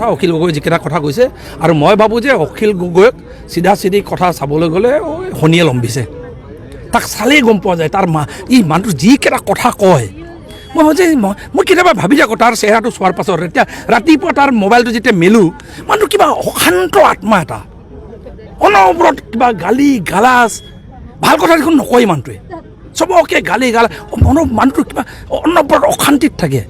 কথা অখিল গগৈ যিকেইটা কথা কৈছে আৰু মই ভাবোঁ যে অখিল গগৈক চিধা চিধি কথা চাবলৈ গ'লে শনিয়ে লম্বিছে তাক চালেই গম পোৱা যায় তাৰ মানুহটো যিকেইটা কথা কয় মই ভাবোঁ যে মই কেতিয়াবা ভাবি থাকোঁ তাৰ চেহেৰাটো চোৱাৰ পাছত এতিয়া ৰাতিপুৱা তাৰ মোবাইলটো যেতিয়া মেলোঁ মানুহটো কিবা অশান্ত আত্মা এটা অনবৰত কিবা গালি গালাজ ভাল কথা দেখোন নকয় মানুহটোৱে চবকে গালি গালা মানুহটো কিবা অনবৰত অশান্তিত থাকে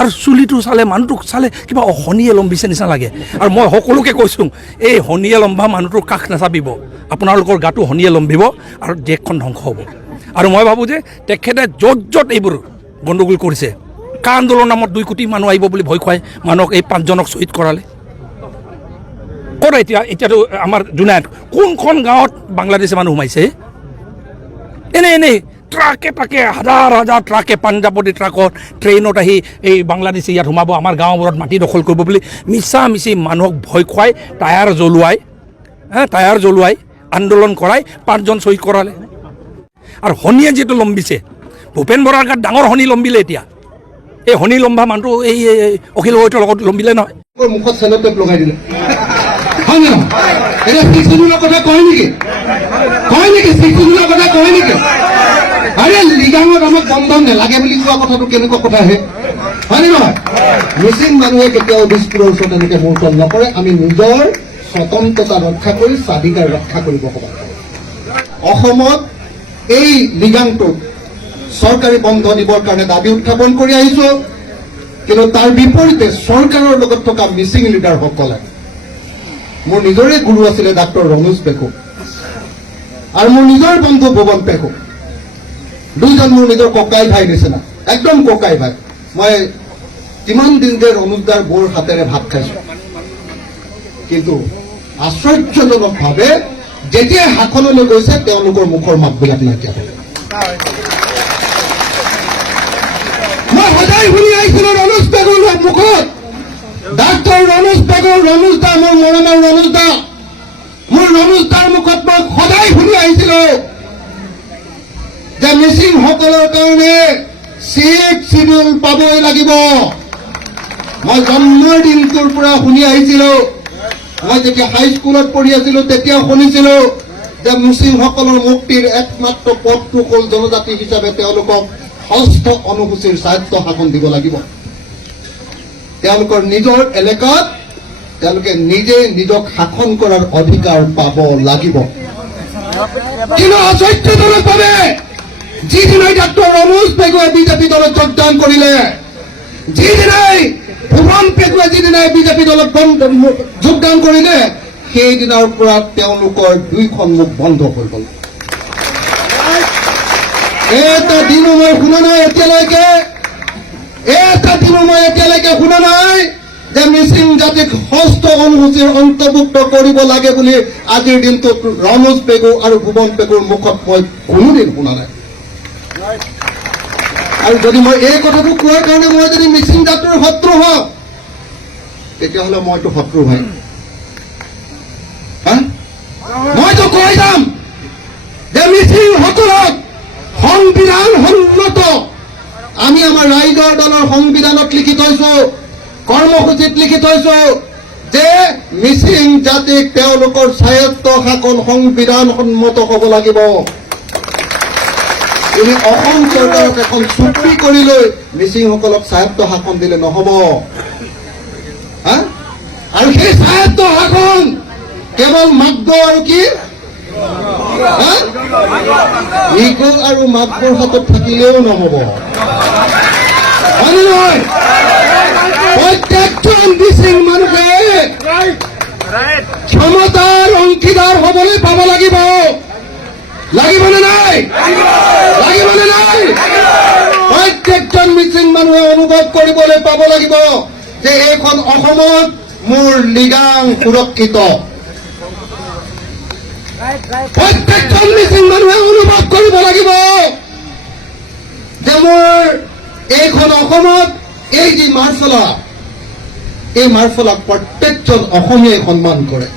আৰু চুলিটো চালে মানুহটোক চালে কিবা শনিয়ে লম্বিছে নিচিনা লাগে আৰু মই সকলোকে কৈছোঁ এই শনিয়ে লম্বা মানুহটোৰ কাষ নাচাপিব আপোনালোকৰ গাটো শনিয়ে লম্বিব আৰু দেশখন ধ্বংস হ'ব আৰু মই ভাবোঁ যে তেখেতে য'ত এইবোৰ গণ্ডগোল কৰিছে কা আন্দোলনৰ নামত 2 কোটি মানুহ আহিব বুলি ভয় খুৱাই মানুহক এই 5জনক শ্বহীদ কৰালে ক'ত এতিয়াতো আমাৰ জোনাইত কোনখন গাঁৱত বাংলাদেশী মানুহ সোমাইছে এনেই ট্ৰাকে হাজাৰ ট্ৰাকে পাঞ্জাৱতী ট্ৰাকত ট্ৰেইনত আহি এই বাংলাদেশী ইয়াত সোমাব আমাৰ গাঁওবোৰত মাটি দখল কৰিব বুলি মিছা মানুহক ভয় খুৱাই টায়াৰ জ্বলোৱাই আন্দোলন কৰাই 5জন শ্বহীদ কৰালে আৰু শনিয়ে যিটো লম্বিছে ভূপেন বৰাৰ গাত ডাঙৰ শনি লম্বিলে এতিয়া এই শনি লম্বা মানুহটো এই অখিল গগৈৰ লগত লম্বিলে নহয় মুখত চেলটেপ লগাই দিলে হয় নে এতিয়া শিশুজনৰ কথা কয় নেকি শিশুজনৰ কথা কয় নেকি আৰে লিগাঙত আমাক বন্ধন নালাগে বুলি কোৱা কথাটো কেনেকুৱা কথা আহে হয় নে নহয় মিচিং মানুহে কেতিয়াও দিছপুৰৰ ওচৰত এনেকে মূৰ্তন নকৰে আমি নিজৰ স্বতন্ত্ৰতা ৰক্ষা কৰি স্বাধিকাৰ ৰক্ষা কৰিব হ'ব অসমত এই লিগাংটোক চৰকাৰী বন্ধ দিবৰ কাৰণে দাবী উত্থাপন কৰি আহিছোঁ কিন্তু তাৰ বিপৰীতে চৰকাৰৰ লগত থকা মিচিং লিডাৰসকলে মোৰ নিজৰে গুৰু আছিলে ডাক্তৰ ৰমেশ পেখু আৰু মোৰ নিজৰ বন্ধু ভুৱন পেখু দুইজন মোৰ নিজৰ ককাই ভাই নিচিনা একদম ককাই ভাই মই কিমান দিন যে ৰমেশদাৰ বৰ হাতেৰে ভাত খাইছোঁ কিন্তু আশ্চৰ্যজনকভাৱে যেতিয়া শাসনলৈ গৈছে তেওঁলোকৰ মুখৰ মাতবিলাক নাইকিয়া হ'ল মই সদায় শুনি আহিছিলোঁ ৰমেশ পেগুৰ মুখত ডাক্তৰ ৰমেশ পেগুৰ ৰমেশদা মোৰ মৰমৰ ৰমেশদা মোৰ ৰমেশদাৰ মুখত মই সদায় শুনি আহিছিলোঁ যে মিচিংসকলৰ কাৰণে 6 শিডিউল পাবই লাগিব মই জন্মৰ দিনটোৰ পৰা শুনি আহিছিলোঁ মই যেতিয়া হাইস্কুলত পঢ়ি আছিলোঁ তেতিয়া শুনিছিলোঁ যে মিচিংসকলৰ মুক্তিৰ একমাত্ৰ পথটো হ'ল জনজাতি হিচাপে তেওঁলোকক 6ষ্ঠ অনুসূচীৰ স্বায়ত্ব শাসন দিব লাগিব তেওঁলোকৰ নিজৰ এলেকাত তেওঁলোকে নিজে নিজক শাসন কৰাৰ অধিকাৰ পাব লাগিব কিন্তু আশ্চৰ্যজনকভাৱে যিদিনাই ডাক্তৰ ৰমেশ পেগুৱে বিজেপি দলত যোগদান কৰিলে যিদিনাই ভুৱন পেগুৱে যিদিনাই বিজেপি দলত যোগদান কৰিলে সেইদিনাৰ পৰা তেওঁলোকৰ 2খন মুখ বন্ধ হৈ গ'ল এটা দিনো মই শুনা নাই এতিয়ালৈকে শুনা নাই যে মিচিং জাতিক 6ষ্ঠ অনুসূচীৰ অন্তৰ্ভুক্ত কৰিব লাগে বুলি আজিৰ দিনটোত ৰমেশ পেগু আৰু ভুৱন পেগুৰ মুখত মই কোনোদিন শুনা নাই আৰু যদি মই এই কথাটো কোৱাৰ কাৰণে মই যদি মিচিং জাতিৰ শত্ৰু হওঁ তেতিয়াহ'লে মইতো শত্ৰু ভাই মইতো কৈ যাম যে মিচিংসকলক সংবিধান সন্মত আমি আমাৰ ৰাইজৰ দলৰ সংবিধানত লিখি থৈছোঁ কৰ্মসূচীত লিখি থৈছোঁ যে মিচিং জাতিক তেওঁলোকৰ স্বায়ত্ব শাসন সংবিধান সন্মত হ'ব লাগিব এনে অসম চৰকাৰক এখন চুক্তি কৰি লৈ মিচিংসকলক স্বায়ত্ব শাসন দিলে নহ'ব আৰু সেই স্বায়ত্ব শাসন কেৱল মাগ্য আৰু কি ইগো আৰু মাগ্যৰ হাতত থাকিলেও নহ'ব হয়নে নহয় প্ৰত্যেকজন মিচিং মানুহে ক্ষমতাৰ অংশীদাৰ হ'বলৈ পাব লাগিবনে নাই প্ৰত্যেকজন মিচিং মানুহে অনুভৱ কৰিবলৈ পাব লাগিব যে এইখন অসমত মোৰ লিগাং সুৰক্ষিত প্ৰত্যেকজন মিচিং মানুহে অনুভৱ কৰিব লাগিব যে মোৰ এইখন অসমত এই যি মাৰ্চলা এই মাৰ্চলাক প্ৰত্যেকজন অসমীয়াই সন্মান কৰে